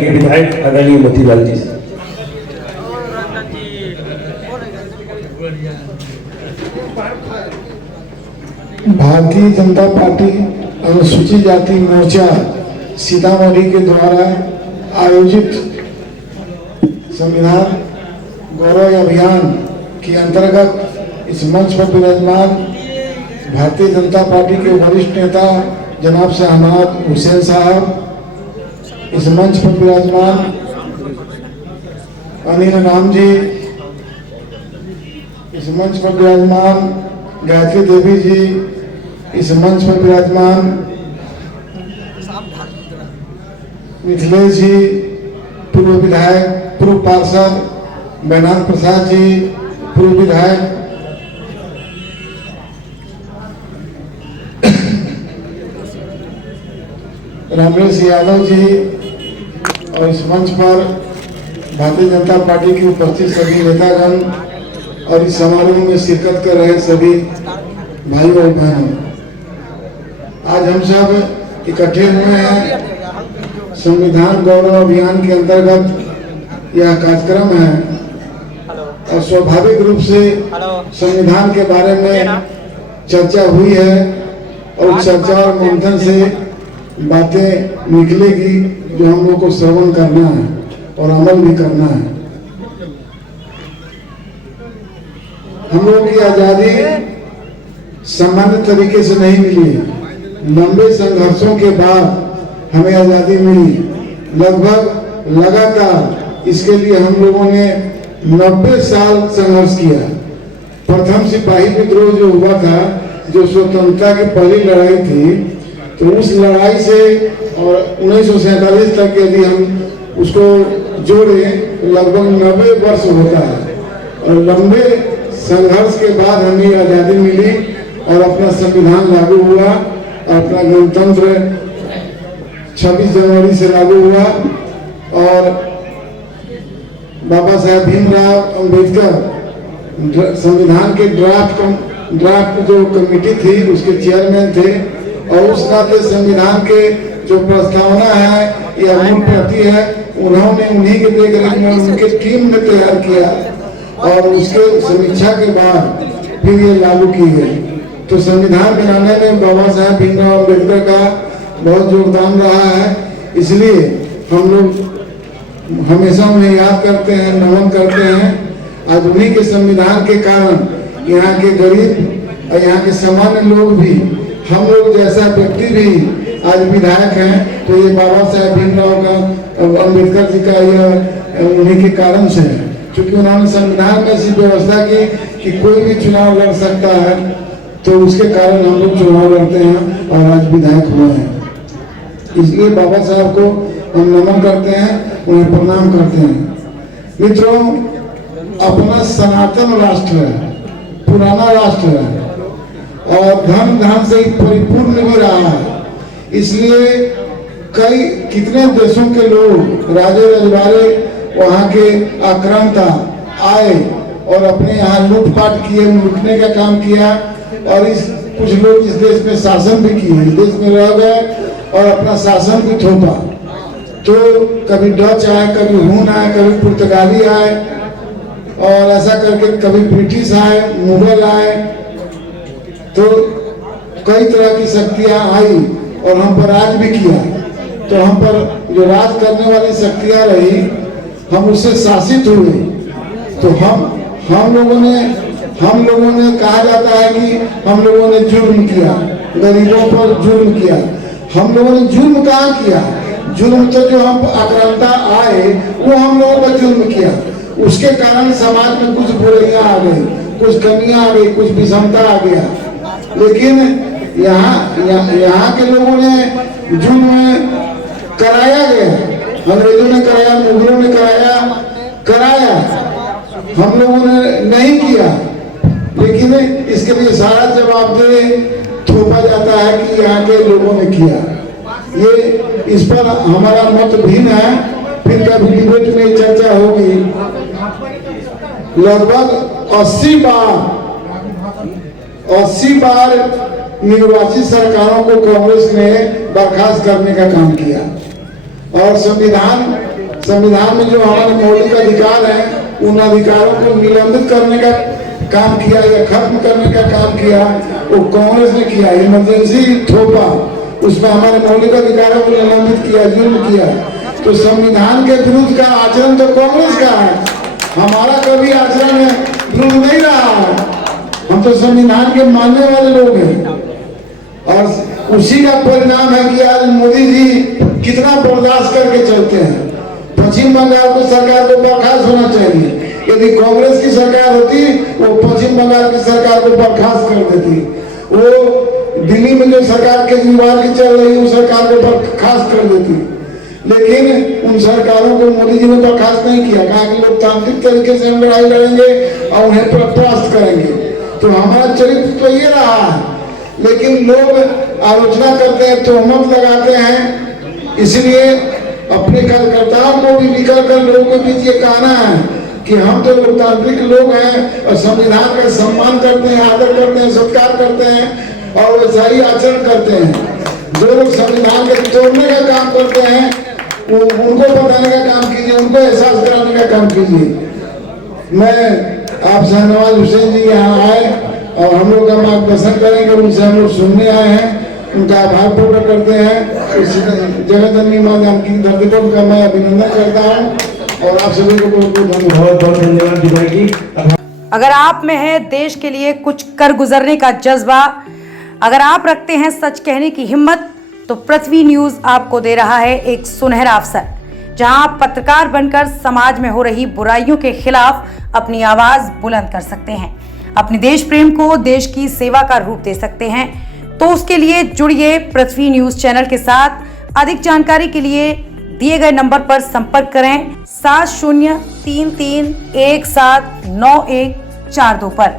के विधायक आदरणीय मोतीलाल जी से। भारतीय जनता पार्टी अनुसूचित जाति मोर्चा सीतामढ़ी के द्वारा आयोजित संविधान गौरव अभियान के अंतर्गत इस मंच पर विराजमान भारतीय जनता पार्टी के वरिष्ठ नेता जनाब शहनाज हुसैन साहब, इस मंच पर विराजमान अनिल राम जी, इस मंच पर विराजमान गायत्री देवी जी, इस मंच पर विराजमान मिथिलेश जी, पूर्व विधायक, पूर्व पार्षद बैनाथ प्रसाद जी, पूर्व विधायक रमेश यादव जी, और इस मंच पर भारतीय जनता पार्टी की उपस्थित सभी नेतागण और इस समारोह में शिरकत कर रहे सभी भाइयों और बहनों, आज हम सब इकट्ठे हुए हैं संविधान गौरव अभियान के अंतर्गत। यह कार्यक्रम है और स्वाभाविक रूप से संविधान के बारे में चर्चा हुई है और चर्चा और मंथन से बातें निकलेगी जो हम लोग को श्रवण करना है और अमल भी करना है। हम लोगों की आजादी सामान्य तरीके से नहीं मिली, लंबे संघर्षों के बाद हमें आजादी मिली। लगभग लगातार इसके लिए हम लोगों ने 90 साल संघर्ष किया। प्रथम सिपाही विद्रोह जो हुआ था, जो स्वतंत्रता की पहली लड़ाई थी, तो उस लड़ाई से और 1947 तक यदि हम उसको जोड़े लगभग 90 वर्ष होता है। और लंबे संघर्ष के बाद हमें आजादी मिली और अपना संविधान लागू हुआ, अपना गणतंत्र 26 जनवरी से लागू हुआ। और बाबा साहेब भीमराव अंबेडकर संविधान के ड्राफ्ट जो कमेटी थी उसके चेयरमैन थे, और उस नाते संविधान के जो प्रस्तावना है या मूल प्रति है, उन्होंने उन्हीं के देखरेख में उनके टीम ने तैयार किया और उसके समीक्षा के बाद फिर ये लागू की गई। तो संविधान बनाने में बाबा साहेब भीमराव अम्बेडकर का बहुत योगदान रहा है, इसलिए हम लोग हमेशा उन्हें याद करते हैं, नमन करते हैं। आज उन्हीं के संविधान के कारण यहाँ के गरीब और यहाँ के सामान्य लोग भी, हम लोग जैसा व्यक्ति भी आज विधायक हैं, तो ये बाबा साहेब भीमराव का अम्बेडकर जी का यह उन्हीं के कारण से है, क्योंकि उन्होंने संविधान में ऐसी व्यवस्था की कि कोई भी चुनाव लड़ सकता है। तो उसके कारण हम लोग चुनाव लड़ते हैं और आज विधायक हुए हैं। इसलिए बाबा साहब को हम नमन करते हैं, उन्हें प्रणाम करते हैं। मित्रों, अपना सनातन राष्ट्र है, पुराना राष्ट्र है और धन से परिपूर्ण भी रहा है। इसलिए कितने देशों के लोग, राजे रजवाड़े वहाँ के आक्रांता आए और अपने यहाँ लूटपाट किए, लूटने का काम किया, और कुछ लोग इस देश में शासन भी किए, इस देश में रह गए और अपना शासन भी थोपा। तो कभी डच आए, कभी हून आए, कभी पुर्तगाली आए, और ऐसा करके कभी ब्रिटिश आए, मुगल आए। तो कई तरह की शक्तियां आई और हम पर राज भी किया। तो हम पर जो राज करने वाली शक्तियां रही, हम उससे शासित हुए। तो हम लोगों ने कहा जाता है कि हम लोगों ने जुर्म किया, गरीबों पर जुर्म किया। हम लोगों ने जुर्म कहाँ किया? जुर्म तो जो हम आक्रांता आए वो हम लोगों का जुर्म किया, उसके कारण समाज में कुछ बुराइयां आ गई, कुछ कमियां आ गई, कुछ विषमता आ गया। लेकिन यहाँ के लोगों ने जुर्म कराया गया, अंग्रेजों ने कराया, मुगलों ने कराया, हम लोगों ने नहीं किया। लेकिन इसके लिए सारा जवाबदेही थोपा जाता है कि यहाँ के लोगों ने किया। ये इस पर हमारा मत भिन्न है, फिर कभी डिबेट में चर्चा होगी। लगभग 80 बार निर्वाचित सरकारों को कांग्रेस ने बर्खास्त करने का काम किया और संविधान संविधान में जो हमारे मौलिक अधिकार हैं उन अधिकारों को निलंबित करने का काम किया या खत्म करने का काम किया, वो कांग्रेस ने किया। इमरजेंसी थोपा, उसमें हमारे मौलिक अधिकारों को निलंबित किया, जुर्म किया। तो संविधान के विरुद्ध का आचरण तो कांग्रेस का है, हमारा कभी आचरण विरुद्ध नहीं रहा है। हम तो संविधान के मानने वाले लोग हैं और उसी का परिणाम है कि आज मोदी जी कितना बर्दाश्त करके चलते हैं। पश्चिम बंगाल को सरकार को बर्खास्त होना चाहिए। यदि कांग्रेस की सरकार होती वो पश्चिम बंगाल की सरकार को बर्खास्त कर देती। वो दिल्ली में जो सरकार केजरीवाल की चल रही है उस सरकार को बर्खास्त कर देती। लेकिन उन सरकारों को मोदी जी ने बर्खास्त नहीं किया, कहा कि लोकतांत्रिक तरीके से हम लड़ाई लड़ेंगे और उन्हें परास्त करेंगे। तो हमारा चरित्र तो ये रहा है, लेकिन लोग आलोचना करते हैं, तोहमत लगाते हैं। इसलिए अपने कार्यकर्ताओं को भी निकल कर लोगों के बीच ये कहना है कि हम तो लोकतांत्रिक लोग हैं और संविधान का सम्मान करते हैं, आदर करते हैं, सत्कार करते हैं और वैसा ही आचरण करते हैं। जो लोग संविधान के तोड़ने का काम करते हैं उनको बताने का काम कीजिए, उनको एहसास कराने का काम कीजिए। मैं आप शाहनवाज हुसैन जी यहाँ आए और हम लोग का मार्गदर्शन करेंगे, उनसे हम लोग सुनने आए हैं, उनका आभार प्रकट करते हैं। जगत जननी मां जानकी की धरती पर उनका मैं अभिनंदन करता हूँ और आप सभी को बहुत बहुत धन्यवाद दिखाएगी। अगर आप में है देश के लिए कुछ कर गुजरने का जज्बा, अगर आप रखते हैं सच कहने की हिम्मत, तो पृथ्वी न्यूज आपको दे रहा है एक सुनहरा अवसर, जहां आप पत्रकार बनकर समाज में हो रही बुराइयों के खिलाफ अपनी आवाज बुलंद कर सकते हैं, अपने देश प्रेम को देश की सेवा का रूप दे सकते हैं। तो उसके लिए जुड़िए पृथ्वी न्यूज चैनल के साथ। अधिक जानकारी के लिए दिए गए नंबर पर संपर्क करें 7033179142 पर।